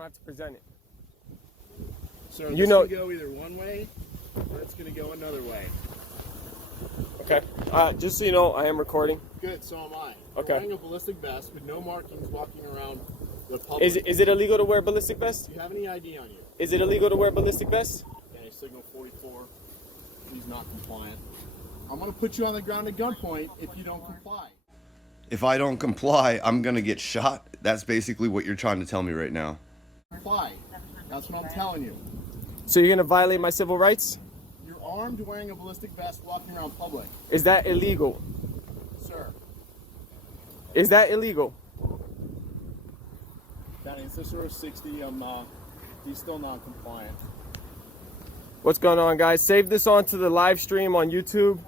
don't have to present it. So it's going to go either one way or it's going to go another way. Okay. Just so you know, I am recording. Good, so am I. Okay. Wearing a ballistic vest with no markings walking around the public. Is it illegal to wear ballistic vest? Do you have any ID on you? Is it illegal to wear ballistic vest? Okay, signal 44. He's not compliant. I'm going to put you on the ground at gunpoint if you don't comply. If I don't comply, I'm gonna get shot. That's basically what you're trying to tell me right now. Comply. That's what I'm telling you. So you're gonna violate my civil rights? You're armed, wearing a ballistic vest, walking around public. Is that illegal? Sir. Is that illegal? County Assessor 60, he's still non-compliant. What's going on, guys? Save this onto the live stream on YouTube.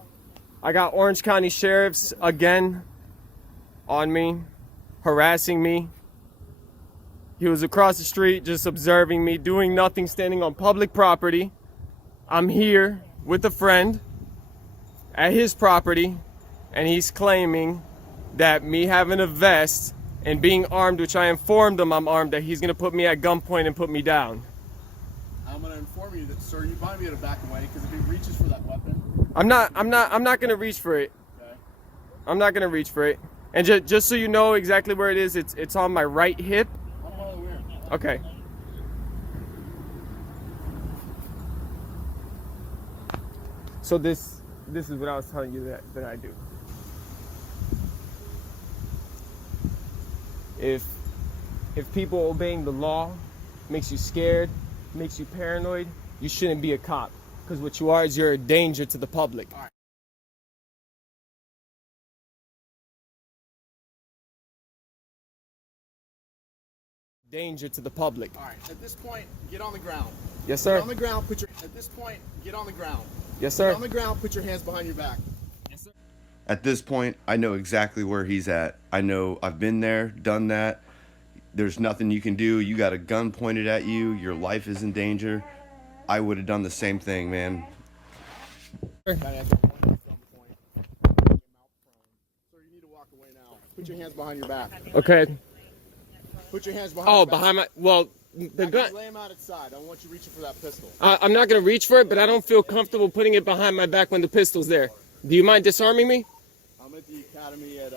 I got Orange County sheriffs again on me, harassing me. He was across the street just observing me, doing nothing, standing on public property. I'm here with a friend at his property, and he's claiming that me having a vest and being armed, which I informed him I'm armed, that he's gonna put me at gunpoint and put me down. I'm gonna inform you that, sir, you might be able to back away, because if he reaches for that weapon. I'm not gonna reach for it. Okay. I'm not gonna reach for it. And just so you know exactly where it is, it's on my right hip. I'm all aware. Okay. So this is what I was telling you that I do. If people obeying the law makes you scared, makes you paranoid, you shouldn't be a cop. Because what you are is you're a danger to the public. All right. Danger to the public. All right. At this point, get on the ground. Yes, sir. Get on the ground. At this point, get on the ground. Yes, sir. Get on the ground. Put your hands behind your back. Yes, sir. At this point, I know exactly where he's at. I know I've been there, done that. There's nothing you can do. You got a gun pointed at you. Your life is in danger. I would have done the same thing, man. Sir, you need to walk away now. Put your hands behind your back. Okay. Put your hands behind Oh, your back. behind my, well, the gun. Lay him out outside. I don't want you reaching for that pistol. I'm not going to reach for it, but I don't feel comfortable putting it behind my back when the pistol's there. Do you mind disarming me? I'm at the academy at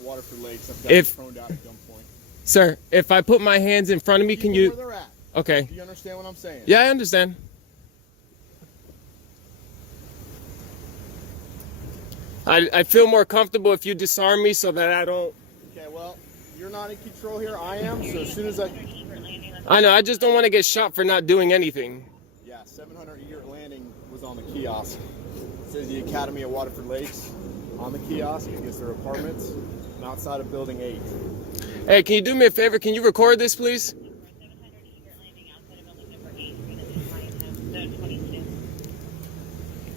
Waterford Lakes. I've got you thrown down at gunpoint. Sir, if I put my hands in front of me, can you? Where they're at. Okay. Do you understand what I'm saying? Yeah, I understand. I feel more comfortable if you disarm me so that I don't. Okay, well, you're not in control here. I am, so as soon as I know, I just don't want to get shot for not doing anything. Yeah, 700 a year landing was on the kiosk. It says the Academy at Waterford Lakes on the kiosk. I guess their apartments and outside of Building 8. Hey, can you do me a favor? Can you record this, please?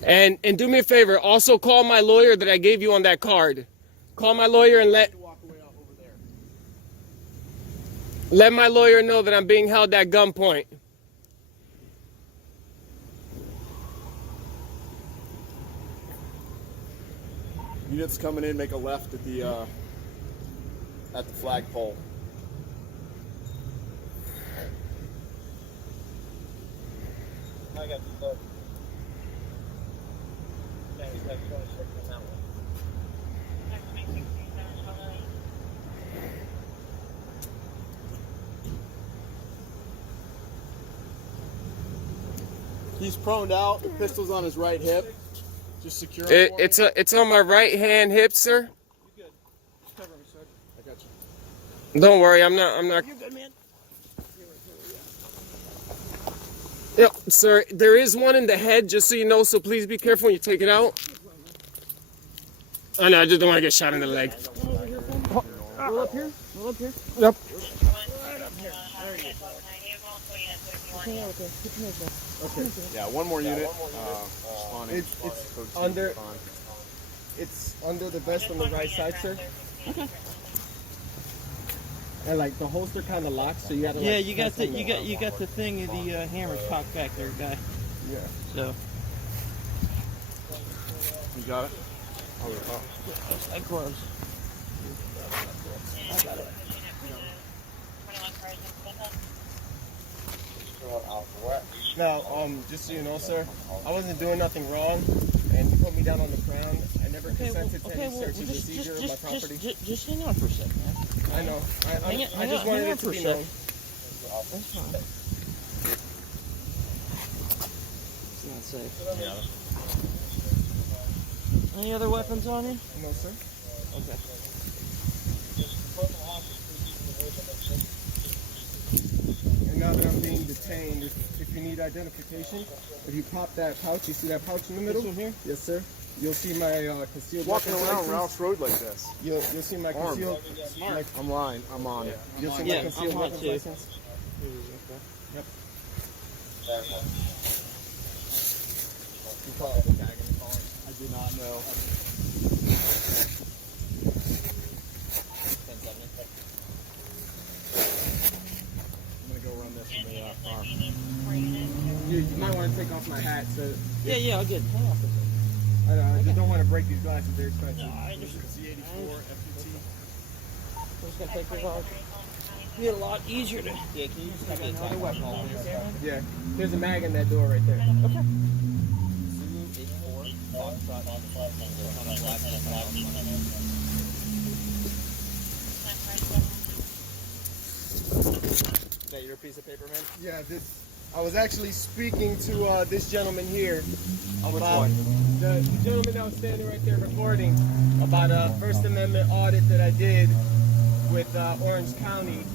And do me a favor, also call my lawyer that I gave you on that card. Call my lawyer and let my lawyer know that I'm being held at gunpoint. Units coming in, make a left at the flagpole. I got the look. He's proned out. The pistol's on his right hip. Just secure him. It's on my right hand hip, sir. You good? Just cover me, sir. I got you. Don't worry, I'm not. You good, man? Yep, sir. There is one in the head, just so you know. So please be careful when you take it out. I know. I just don't want to get shot in the leg. Roll up here. Roll up here. Yep. Right up here. There you go. Okay. Yeah, one more unit. It's under. It's under the vest on the right side, sir. Okay. And like the holster kind of locks, so you gotta. Yeah, you got the thing of the hammer's cocked back there, guy. Yeah. So. You got it. I close. I got it. Now, just so you know, sir, I wasn't doing nothing wrong, and you put me down on the ground. I never consented to any search and seizure of my property. Just hang on for a second, man. I know. I just wanted it to be known. That's fine. It's not safe. Any other weapons on you? No, sir. Okay. And now that I'm being detained, if you need identification, if you pop that pouch, you see that pouch in the middle? This one here? Yes, sir. You'll see my concealed Walking weapons around license. Ralph's Road like this. You'll see my concealed. I'm lying. I'm on it. You'll see my Yeah, concealed I'm hot weapons too. license. Yep. You call it the tag in the car? I do not know. I'm gonna go run this in the car. You might want to take off my hat, so Yeah, I'll get. Hang on for a second. I just don't want to break these glasses. They're expensive. I understand. C84 FPT. I'm just gonna take this off. Be a lot easier to. Yeah, can you just have another weapon on there? Yeah. There's a mag in that door right there. Okay. Is that your piece of paper, man? Yeah, I was actually speaking to this gentleman here about one? the gentleman that was standing right there recording about a First Amendment audit that I did with Orange County,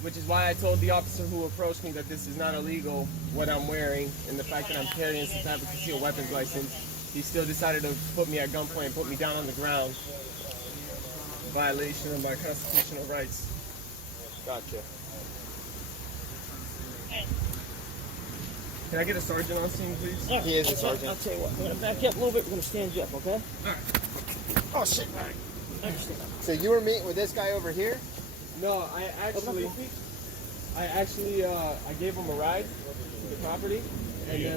which is why I told the officer who approached me that this is not illegal, what I'm wearing, and the fact that I'm carrying some type of concealed weapons license. He still decided to put me at gunpoint and put me down on the ground. Violation of my constitutional rights. Gotcha. Can I get a sergeant on scene, please? He is a sergeant. I'll tell you what. I'm gonna back up a little bit. We're gonna stand you up, okay? Oh shit! I understand. So you were meeting with this guy over here? No, I gave him a ride to the property, and then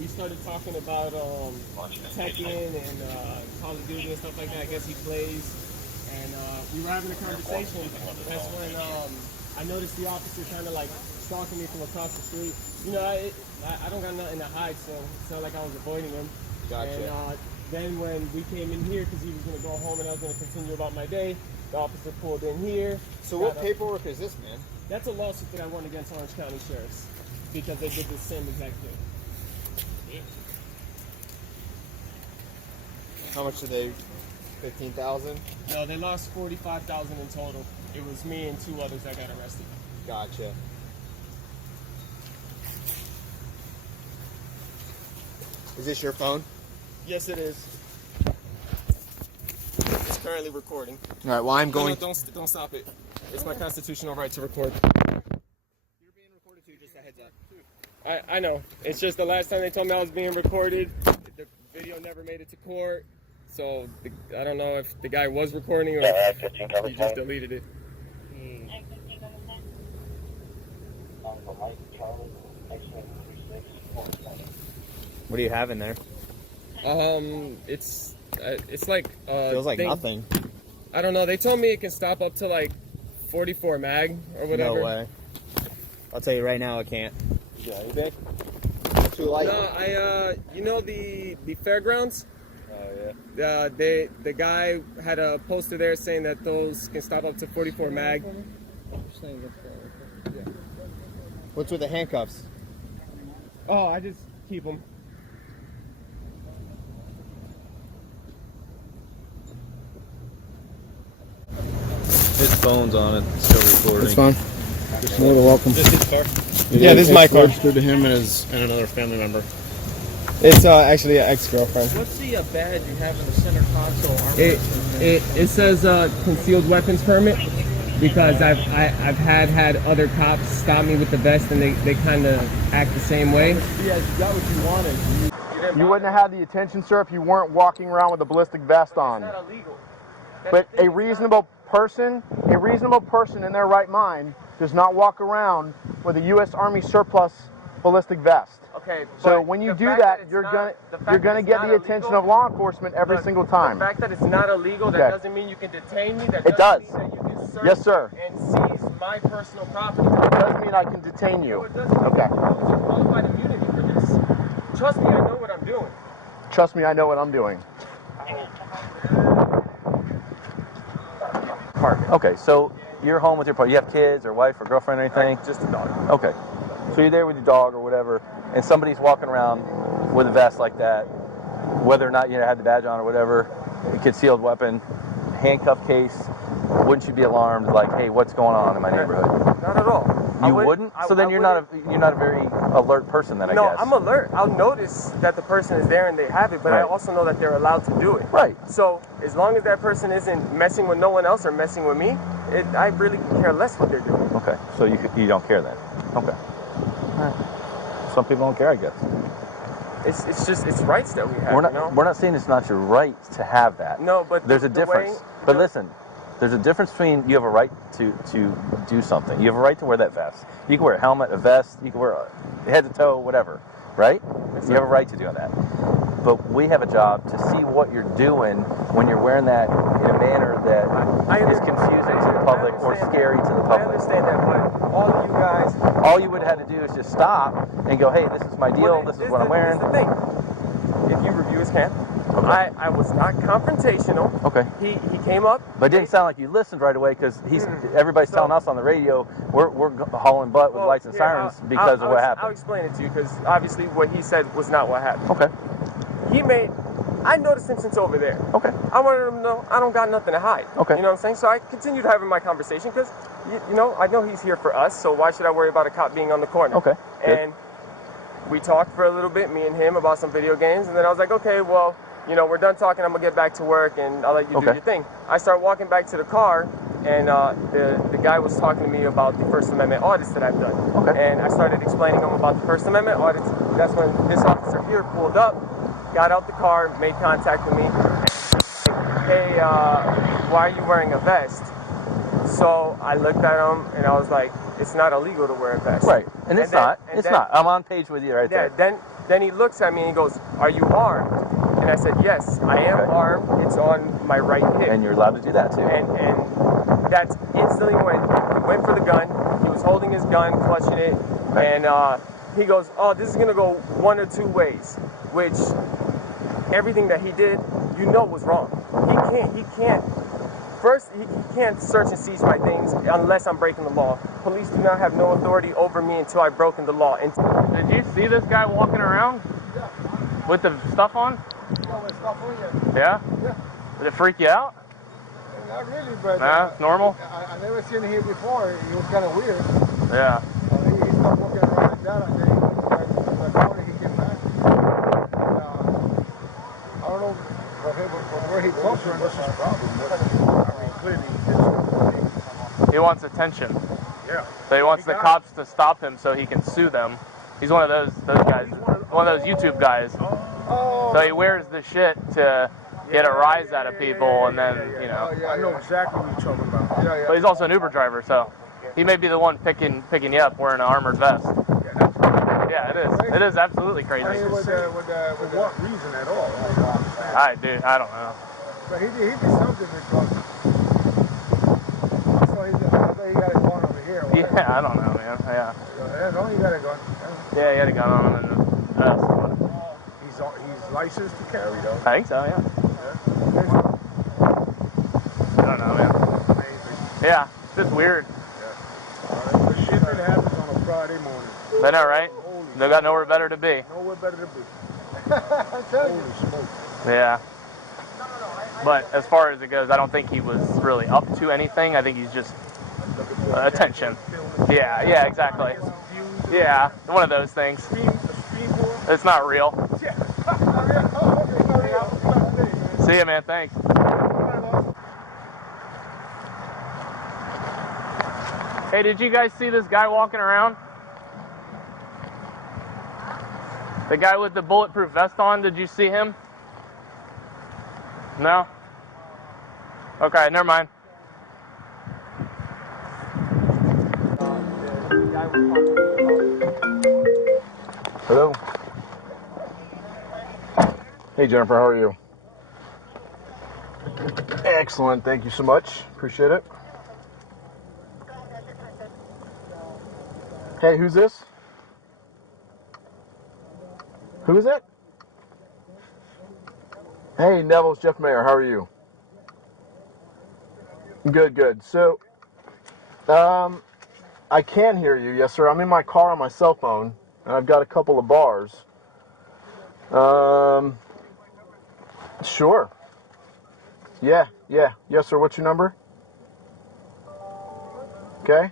we started talking about Tekken and Call of Duty and stuff like that. I guess he plays, and we were having a conversation. That's when I noticed the officer kind of like stalking me from across the street. You know, I don't got nothing to hide, so it's not like I was avoiding him. Gotcha. And then when we came in here, because he was going to go home and I was going to continue about my day, the officer pulled in here. So what paperwork is this, man? That's a lawsuit that I won against Orange County Sheriffs because they did the same exact thing. How much did they? 15,000. No, they lost 45,000 in total. It was me and two others that got arrested. Gotcha. Is this your phone? Yes, it is. It's currently recording. All right. Well, I'm going. No, don't stop it. It's my constitutional right to record. You're being recorded too. Just a heads up. I know. It's just the last time they told me I was being recorded, the video never made it to court. So I don't know if the guy was recording or if he just deleted it. What do you have in there? It's like Feels like thing. nothing. I don't know. They told me it can stop up to like 44 mag or whatever. No way. I'll tell you right now, I can't. Yeah, you think? Too light. No, you know the fairgrounds. Oh yeah. The guy had a poster there saying that those can stop up to 44 mag. What's with the handcuffs? Oh, I just keep them. His phone's on it, still recording. It's fine. You're more than welcome. This is car. Yeah, this is my car. Registered to him and another family member. It's actually an ex-girlfriend. What's the badge you have in the center console? It says concealed weapons permit because I've had other cops stop me with the vest and they kind of act the same way. Yeah, you got what you wanted. You wouldn't have had the attention, sir, if you weren't walking around with a ballistic vest on. It's not illegal. But a reasonable person in their right mind does not walk around with a U.S. Army surplus ballistic vest. Okay. So when you do that, you're gonna get the attention of law enforcement every single time. The fact that it's not illegal, that doesn't mean you can detain me. That It does. Mean that you can search Yes, sir. and seize my personal property. It does mean I can detain you. No, it doesn't. Okay. There's a qualified immunity for this. Trust me, I know what I'm doing. Trust me, I know what I'm doing. Apartment. Okay, so you're home with your partner. You have kids or wife or girlfriend or anything? Just a dog. Okay. So you're there with your dog or whatever, and somebody's walking around with a vest like that, whether or not you had the badge on or whatever, a concealed weapon, handcuff case. Wouldn't you be alarmed, like, hey, what's going on in my neighborhood? Not at all. You wouldn't? So then you're not a very alert person then, I guess. No, I'm alert. I'll notice that the person is there and they have it, but I also know that they're allowed to do it. Right. So as long as that person isn't messing with no one else or messing with me, I really can care less what they're doing. Okay, so you don't care then? Okay. All right. Some people don't care, I guess. It's rights that we have. We're not saying it's not your right to have that. No, but there's a difference. Listen, there's a difference between you have a right to do something. You have a right to wear that vest. You can wear a helmet, a vest. You can wear head to toe, whatever. Right? You have a right to do that. But we have a job to see what you're doing when you're wearing that in a manner that is confusing to the public or scary to the public. I understand that, but all of you guys... All you would have had to do is just stop and go, hey, this is my deal, this is what I'm wearing. This is the thing. If you review his camp, okay. I was not confrontational. Okay. He came up. But it didn't sound like you listened right away because everybody's telling us on the radio we're hauling butt with lights and sirens because of what happened. I'll explain it to you because obviously what he said was not what happened. Okay. I noticed him since over there. Okay. I wanted him to know I don't got nothing to hide. Okay. You know what I'm saying? So I continued having my conversation because, you know, I know he's here for us, so why should I worry about a cop being on the corner? Okay. And we talked for a little bit, me and him, about some video games, and then I was like, okay, well, you know, we're done talking, I'm going to get back to work, and I'll let you do your thing. I start walking back to the car, and the guy was talking to me about the First Amendment audits that I've done. Okay. And I started explaining him about the First Amendment audits. That's when this officer here pulled up, got out the car, made contact with me. Hey, why are you wearing a vest? So I looked at him and I was like, it's not illegal to wear a vest. Right, and it's not. I'm on page with you right there. Then he looks at me and he goes, are you armed? And I said, yes, I am armed. It's on my right hip. And you're allowed to do that too. And that's instantly when he went for the gun. He was holding his gun, clutching it, and he goes, oh, this is going to go one or two ways, which everything that he did, you know, was wrong. He can't search and seize my things unless I'm breaking the law. Police do not have no authority over me until I've broken the law. And did you see this guy walking around? Yeah. With the stuff on? Yeah, with stuff on, Yeah? Yeah. Did it freak you out? Not really, but... Nah, it's normal? I never seen him before. It was kind of weird. Yeah. He stopped walking around like that, and then he went back to the corner, he came back. I don't know where he comes from. What's his problem? I mean, clearly he wants attention. Yeah. So he wants the cops to stop him so he can sue them. He's one of those guys, one of those YouTube guys. Oh. So he wears the shit to get a rise out of people, and then, you know. I know exactly what you're talking about. Yeah. But he's also an Uber driver, so he may be the one picking you up wearing an armored vest. Yeah, it is. It is absolutely crazy. I mean, with what reason at all? I don't know. But he did something because he got a gun over here. Yeah, I don't know, man. Yeah. No, he got a gun. Yeah, he had a gun on him in the vest. He's licensed to carry, though. I think so, yeah. I don't know, man. Amazing. Yeah, it's just weird. Yeah. The shit that happens on a Friday morning. They know, right? They got nowhere better to be. Nowhere better to be. Holy smoke. Yeah. But as far as it goes, I don't think he was really up to anything. I think he's just attention. Yeah, exactly. Yeah, one of those things. It's not real. See ya, man. Thanks. Hey, did you guys see this guy walking around? The guy with the bulletproof vest on, did you see him? No? Okay, never mind. Hello. Hey, Jennifer, how are you? Excellent, thank you so much. Appreciate it. Hey, who's this? Who is it? Hey, Neville, it's Jeff Mayer. How are you? Good, good. So, I can hear you. Yes, sir. I'm in my car on my cell phone, and I've got a couple of bars. Sure. Yeah. Yes, sir. What's your number? Okay.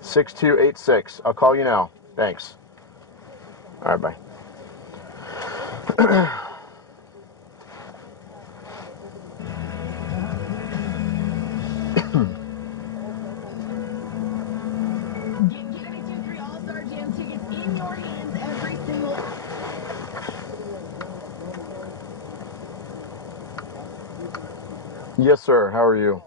6286. I'll call you now. Thanks. All right, bye. Yes, sir. How are you?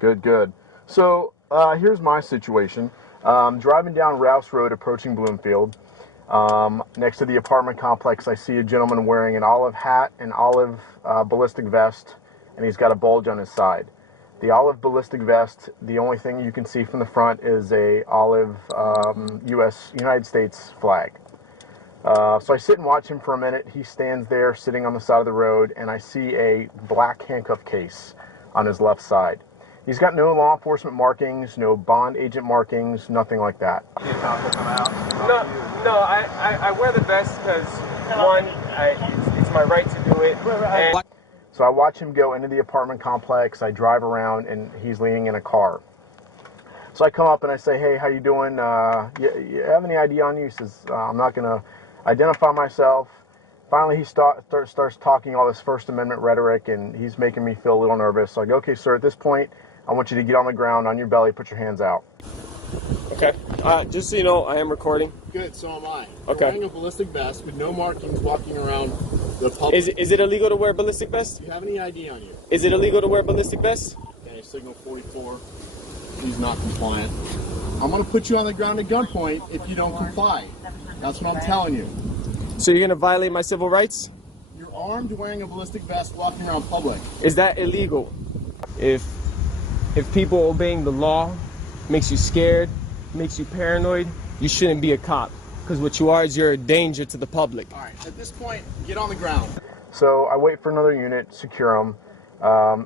Good, good. So, here's my situation. Driving down Rouse Road, approaching Bloomfield. Next to the apartment complex, I see a gentleman wearing an olive hat, an olive ballistic vest, and he's got a bulge on his side. The olive ballistic vest, the only thing you can see from the front is a olive United States flag. So I sit and watch him for a minute. He stands there sitting on the side of the road, and I see a black handcuff case on his left side. He's got no law enforcement markings, no bond agent markings, nothing like that. No, I wear the vest because, one, it's my right to do it. And So I watch him go into the apartment complex. I drive around, and he's leaning in a car. So I come up and I say, hey, how you doing? You have any ID on you? He says, I'm not going to identify myself. Finally, he starts talking all this First Amendment rhetoric, and he's making me feel a little nervous. So I go, okay, sir, at this point, I want you to get on the ground, on your belly, put your hands out. okay. Just so you know, I am recording. Good, so am I. Okay. You're wearing a ballistic vest with no markings walking around the public. Is it illegal to wear a ballistic vest? Do you have any ID on you? Is it illegal to wear a ballistic vest? Okay, signal 44. He's not compliant. I'm going to put you on the ground at gunpoint if you don't comply. That's what I'm telling you. So you're going to violate my civil rights? You're armed, wearing a ballistic vest, walking around public. Is that illegal? If people obeying the law makes you scared, makes you paranoid, you shouldn't be a cop. Because what you are is you're a danger to the public. All right, at this point, get on the ground. So I wait for another unit, secure him.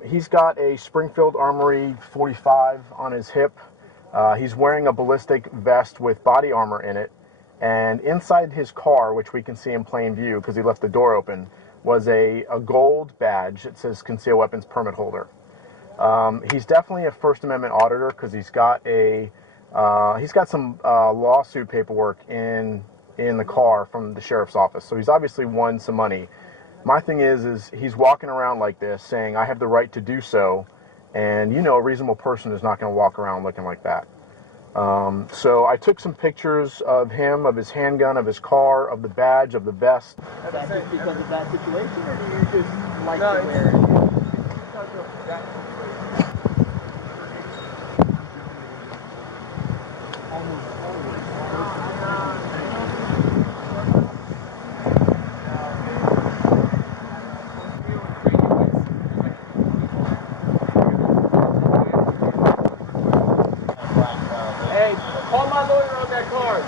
He's got a Springfield Armory 45 on his hip. He's wearing a ballistic vest with body armor in it. And inside his car, which we can see in plain view because he left the door open, was a gold badge that says Concealed Weapons Permit Holder. He's definitely a First Amendment auditor because he's got some lawsuit paperwork in the car from the sheriff's office. So he's obviously won some money. My thing is he's walking around like this saying, I have the right to do so. And you know, a reasonable person is not going to walk around looking like that. So I took some pictures of him, of his handgun, of his car, of the badge, of the vest. Is that just because of that situation, or do you just like to wear it? Hey, call my lawyer on that card.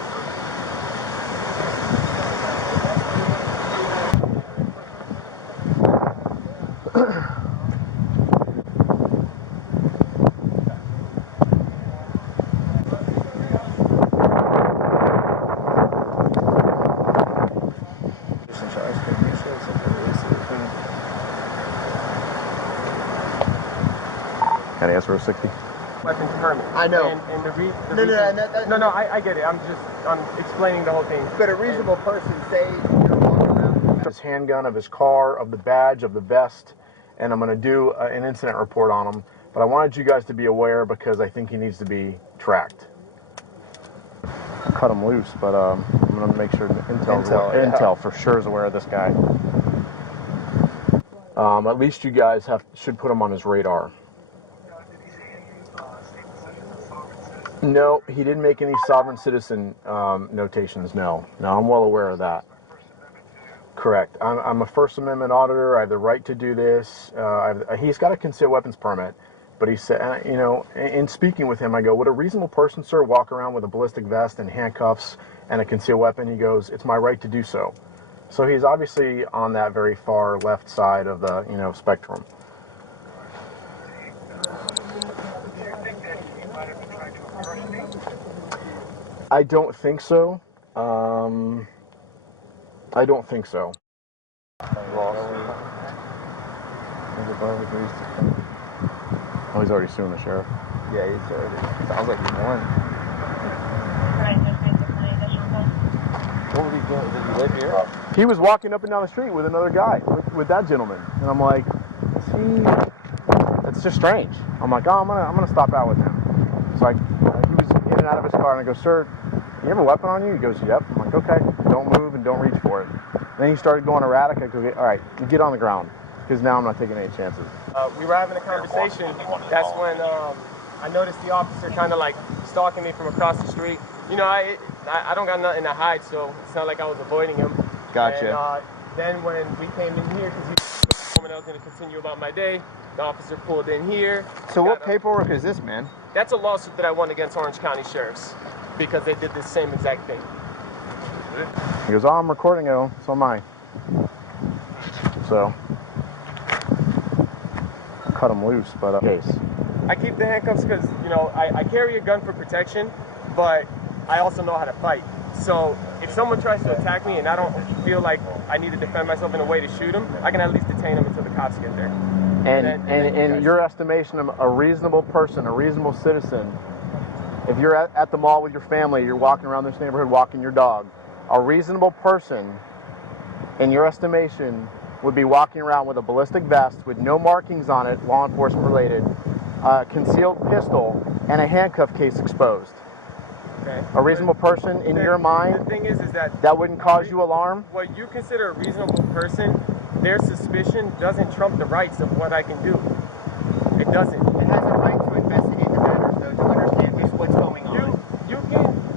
Can I ask for a 60? Weapons permit. I know. And the reason. No, I get it. I'm explaining the whole thing. But a reasonable person, say you're walking around. His handgun, of his car, of the badge, of the vest, and I'm going to do an incident report on him. But I wanted you guys to be aware because I think he needs to be tracked. I cut him loose, but I'm going to make sure Intel for sure is aware of this guy. At least you guys should put him on his radar. No, he didn't make any sovereign citizen notations, no. No, I'm well aware of that. Correct. I'm a First Amendment auditor. I have the right to do this. He's got a concealed weapons permit, But he said, you know, in speaking with him, I go, would a reasonable person, sir, walk around with a ballistic vest and handcuffs and a concealed weapon? He goes, it's my right to do so. So he's obviously on that very far left side of the, you know, spectrum. I don't think so. I don't think so. Oh, he's already suing the sheriff. Yeah, he's already. Sounds like he won. What was he doing? Did he live here? He was walking up and down the street with another guy, with that gentleman, and I'm like, see, that's just strange. I'm like, oh, I'm gonna stop out with him. So he was in and out of his car, and I go, sir, you have a weapon on you? He goes, yep. I'm like, okay, don't move and don't reach for it. Then he started going erratic. I go, all right, get on the ground, because now I'm not taking any chances. We were having a conversation. That's when I noticed the officer kind of like stalking me from across the street. You know, I don't got nothing to hide, so it's not like I was avoiding him. Gotcha. And then when we came in here, because he told me I was going to continue about my day, the officer pulled in here. So what paperwork is this, man? That's a lawsuit that I won against Orange County Sheriffs because they did the same exact thing. He goes, oh, I'm recording it, so am I. So, cut him loose, but case. I keep the handcuffs because, you know, I carry a gun for protection, but I also know how to fight. So if someone tries to attack me and I don't feel like I need to defend myself in a way to shoot them, I can at least detain them until the cops get there. And in your estimation, a reasonable person, a reasonable citizen, if you're at the mall with your family, you're walking around this neighborhood walking your dog, a reasonable person, in your estimation, would be walking around with a ballistic vest with no markings on it, law enforcement related, concealed pistol, and a handcuff case exposed. Okay. A reasonable person, in your mind, the thing is that wouldn't cause you alarm? What you consider a reasonable person, their suspicion doesn't trump the rights of what I can do. It doesn't. It has a right to investigate the matters, though, to understand just what's going on.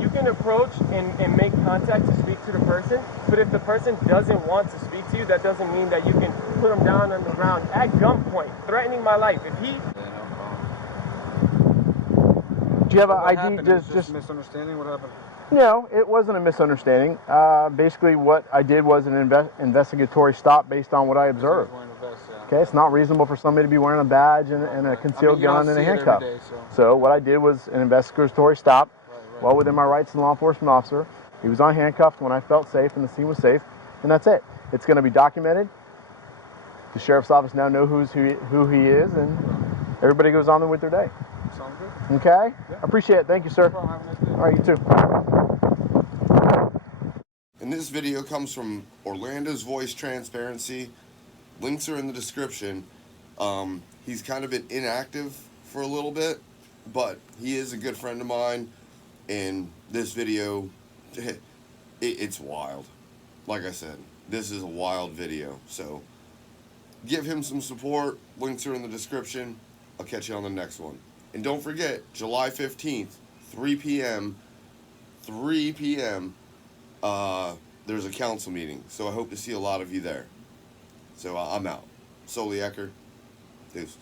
You can approach and make contact to speak to the person, but if the person doesn't want to speak to you, that doesn't mean that you can put them down on the ground at gunpoint, threatening my life. If he... Do you have an ID? Just misunderstanding? What happened? No, it wasn't a misunderstanding. Basically, what I did was an investigatory stop based on what I observed. Okay, it's not reasonable for somebody to be wearing a badge and a concealed gun and a handcuff. So what I did was an investigatory stop, well within my rights as a law enforcement officer. He was on handcuffs when I felt safe and the scene was safe, and that's it. It's going to be documented. The sheriff's office now knows who he is, and everybody goes on with their day. Sounds good. Okay? Yeah. Appreciate it. Thank you, sir. No problem. Have a nice day. All right, you too. And this video comes from Orlando's Voice Transparency. Links are in the description. He's kind of been inactive for a little bit, but he is a good friend of mine. And this video, it's wild. Like I said, this is a wild video. So give him some support. Links are in the description. I'll catch you on the next one. And don't forget, July 15th, 3 p.m., there's a council meeting. So I hope to see a lot of you there. So I'm out. Soloyaker. Deuces.